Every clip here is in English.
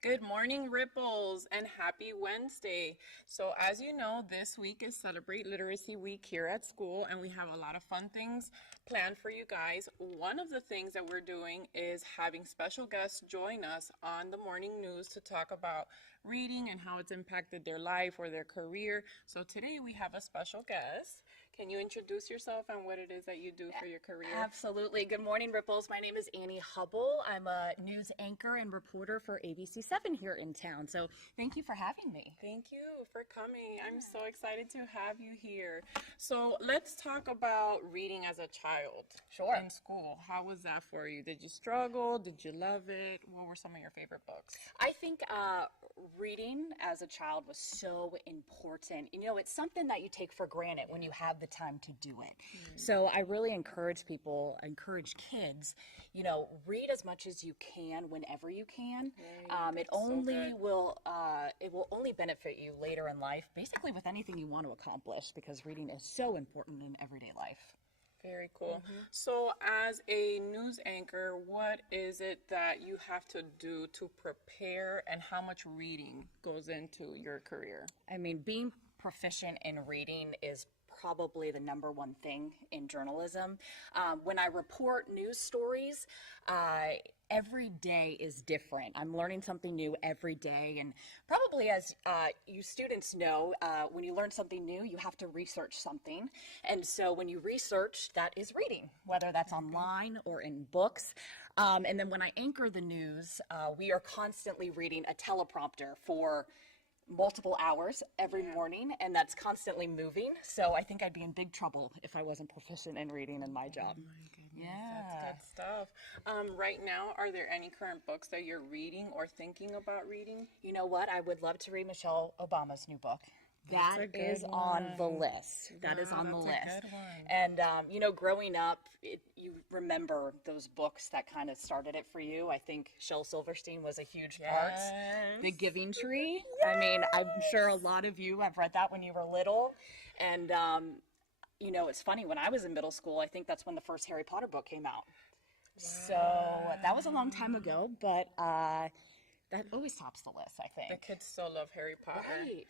Good morning, Ripples, and happy Wednesday. So, as you know, this week is Celebrate Literacy Week here at school, and we have a lot of fun things planned for you guys. One of the things that we're doing is having special guests join us on the morning news to talk about reading and how it's impacted their life or their career. So, today we have a special guest. Can you introduce yourself and what it is that you do for your career? Absolutely. Good morning, Ripples. My name is Annie Hubbell. I'm a news anchor and reporter for ABC-7 here in town. So thank you for having me. Thank you for coming. I'm so excited to have you here. So let's talk about reading as a child. Sure. In school. How was that for you? Did you struggle? Did you love it? What were some of your favorite books? I think reading as a child was so important. You know, it's something that you take for granted when you have the time to do it. So I really encourage kids, read as much as you can whenever you can. It will only benefit you later in life, basically with anything you want to accomplish, because reading is so important in everyday life. Very cool. So as a news anchor, what is it that you have to do to prepare, and how much reading goes into your career? I mean, being proficient in reading is probably the number one thing in journalism. When I report news stories, every day is different. I'm learning something new every day, and probably as you students know, when you learn something new, you have to research something. And so when you research, that is reading, whether that's online or in books. And then when I anchor the news, we are constantly reading a teleprompter for multiple hours every morning, and that's constantly moving. So I think I'd be in big trouble if I wasn't proficient in reading in my job. Oh my goodness, that's good stuff. Right now, are there any current books that you're reading or thinking about reading? You know what? I would love to read Michelle Obama's new book. That is on the list. That is on the list. That's a good one. And, growing up, you remember those books that kind of started it for you. I think Shel Silverstein was a huge part. The Giving Tree. Yes. I mean, I'm sure a lot of you have read that when you were little. And, it's funny, when I was in middle school, I think that's when the first Harry Potter book came out. Wow. So that was a long time ago, but that always tops the list, I think. The kids still love Harry Potter.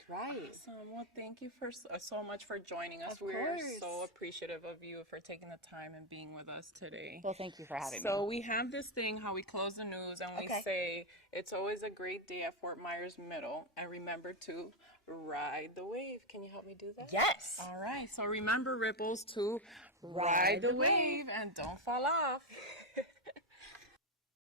Right. Awesome. Well, thank you for so much for joining us. We're so appreciative of you for taking the time and being with us today. Well, thank you for having me. So we have this thing, how we close the news, and we say, it's always a great day at Fort Myers Middle, and remember to ride the wave. Can you help me do that? Yes. All right. So remember, Ripples, to ride the wave and don't fall off.